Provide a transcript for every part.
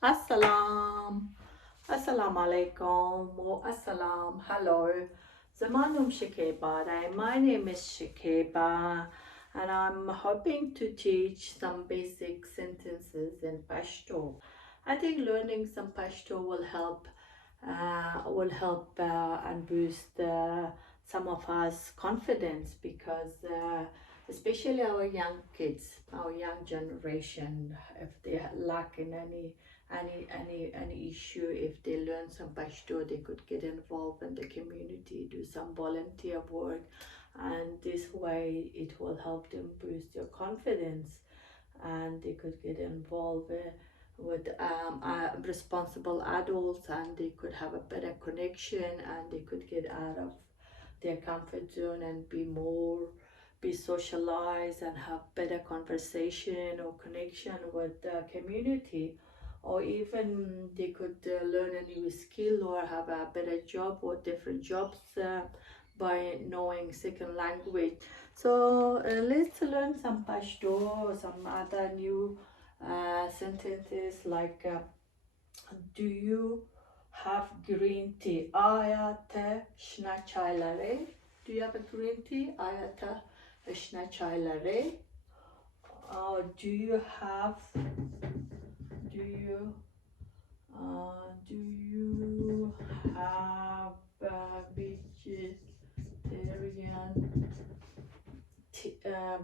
Assalam. Assalamu alaikum. Wa assalam. Hello. Zamanum Shekiba. My name is Shekiba and I'm hoping to teach some basic sentences in Pashto. I think learning some Pashto will help and boost some of us confidence because especially our young kids, our young generation, if they lack in any issue, if they learn some Pashto, they could get involved in the community, do some volunteer work, and this way it will help them boost their confidence, and they could get involved with responsible adults, and they could have a better connection, and they could get out of their comfort zone and be socialized and have better conversation or connection with the community, or even they could learn a new skill or have a better job or different jobs by knowing second language. So let's learn some Pashto, some other new sentences like do you have green tea? Ayata shna çayları. Do you have a green tea? Ayata shna çayları. Do you have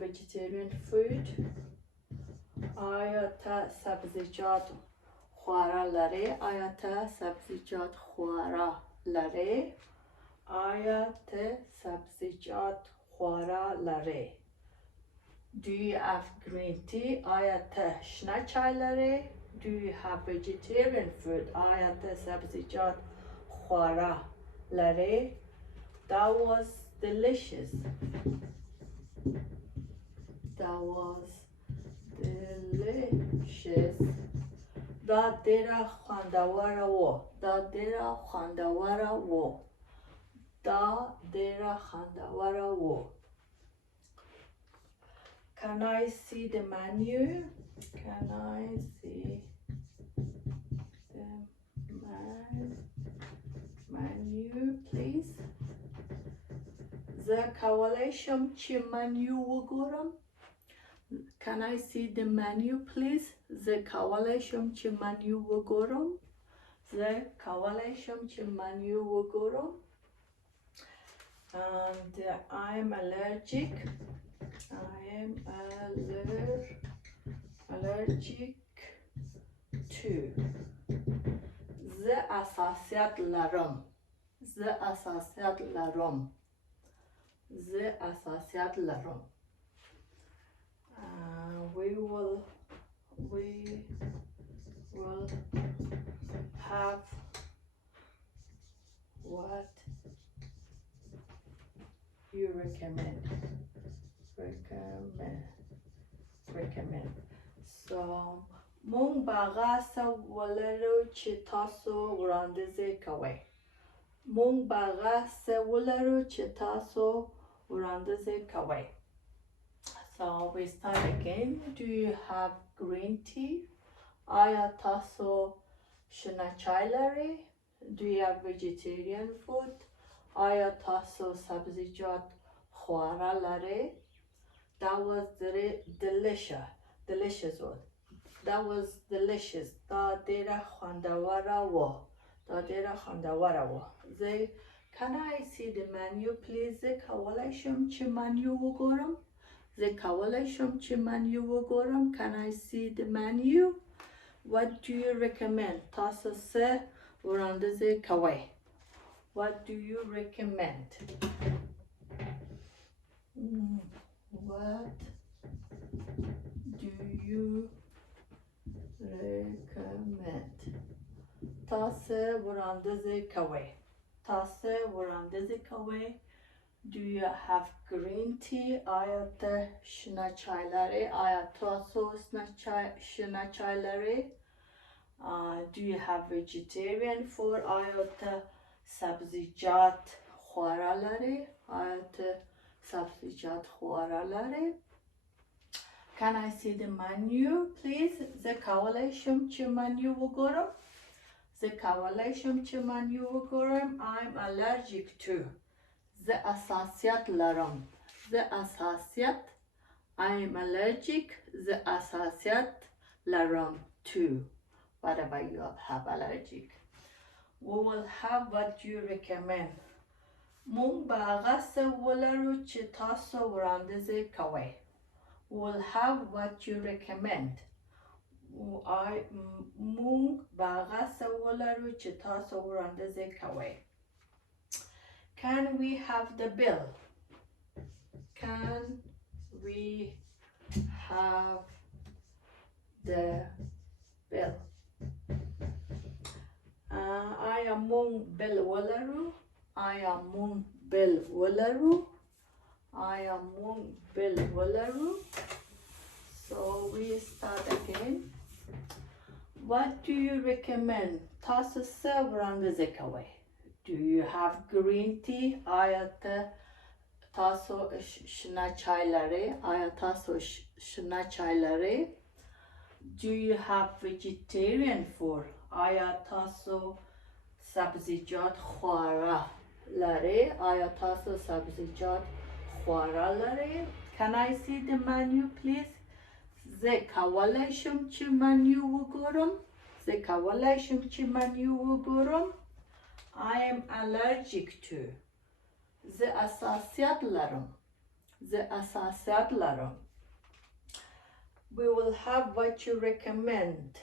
vegetarian food? Ayata sabzijat خوارالره آیات سبزیجات خوارالره آیات سبزیجات خوارالره Do you have green tea? آیات شنا چایلره Do you have vegetarian food? آیات سبزیجات خوارالره That was delicious. That was delicious. دادera خواندواره و دادera خواندواره و دادera خواندواره و Can I see the menu? Can I see the menu please? The coalition چی menu وگورم? Can I see the menu please? The coalition چی menu وگورم? The coalition چی menu وگورم? And I'm allergic. I am allergic to. The اساسیت لرم. The اساسیت لرم. The اساسیت لرم. We will have what you recommend. So مون باغاس ولرو چی تاسو وراندزی کوی. مون باغاس ولرو چی تاسو وراندزی کوی. So we start again. Do you have green tea? آیا تاسو شنا چای لري? Do you have vegetarian food? آیا تاسو سبزیجات خواره لري? That was delicious one. That was delicious. دادera خواندواره و دادera خواندواره و Can I see the menu please? کولی شم چه منیو بگورم؟ کولی شم چه منیو بگورم? Can I see the menu? What do you recommend? تاسو سه وراندزی کوی. What do you recommend? What do you recommend? تاسو وراندزی کوی. تاسو وراندزی کوی. Do you have green tea? آیا ته شنا چای لري؟ آیا تاسو شنا چای لري؟ Do you have vegetarian food? آیا ته سبزیجات خواره لري؟ آیا ته سبزیجات خواره لري؟ Can I see the menu, please? The coalition to menu wugurum. The coalition to menu wugurum. I'm allergic to. The asasiyat laram. The asasiyat. I am allergic. The asasiyat laram to. Whatever you have allergic. We will have what you recommend. Mung bagas walaru chitaso randize kawe. Will have what you recommend. I mung bagas walaru chitaso randize kawe. Can we have the bill? Can we have the bill? I am mung bill walaru. I am mung bill walaru. I am mung bill walaru. So we start again. What do you recommend? Taso sevranga zekaway. Do you have green tea? Ayata taso shna chailare. Ayataso shna chailare. Do you have vegetarian food? Ayataso sabzijat khwara lare. Ayataso sabzijat khwara lare. Can I see the menu, please? The kawalashum chi menu wugurum. The kawalashum chi menu wugurum. I am allergic to. The asasiyatlarım. The asasiyatlarım. We will have what you recommend.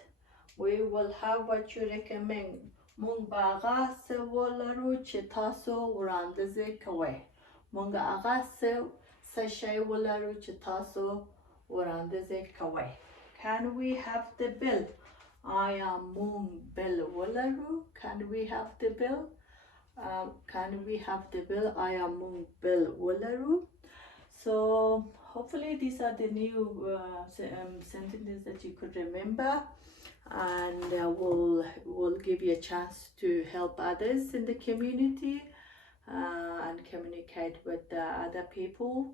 We will have what you recommend. Mung baga se wolaru chitaso urandaze kawe. Mung aga se shay wolaru chitaso urandaze kawe. Can we have the bill? I am mung bill wolaru. Can we have the bill? Can we have the bill? I am mung bill wolaru. So hopefully these are the new sentences that you could remember, and will give you a chance to help others in the community and communicate with other people,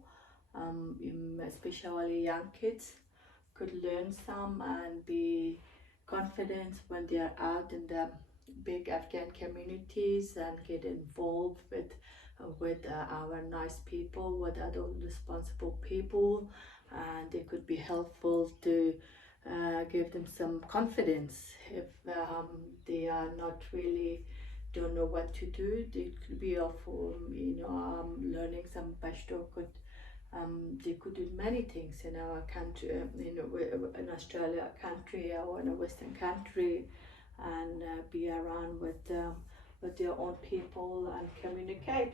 especially young kids could learn some and be confident when they are out in the big Afghan communities and get involved with our nice people, with other responsible people, and they could be helpful to give them some confidence if they are not really don't know what to do. They could be of learning some Pashto could they could do many things in our country, in Australia country or in a Western country, and be around with their own people and communicate.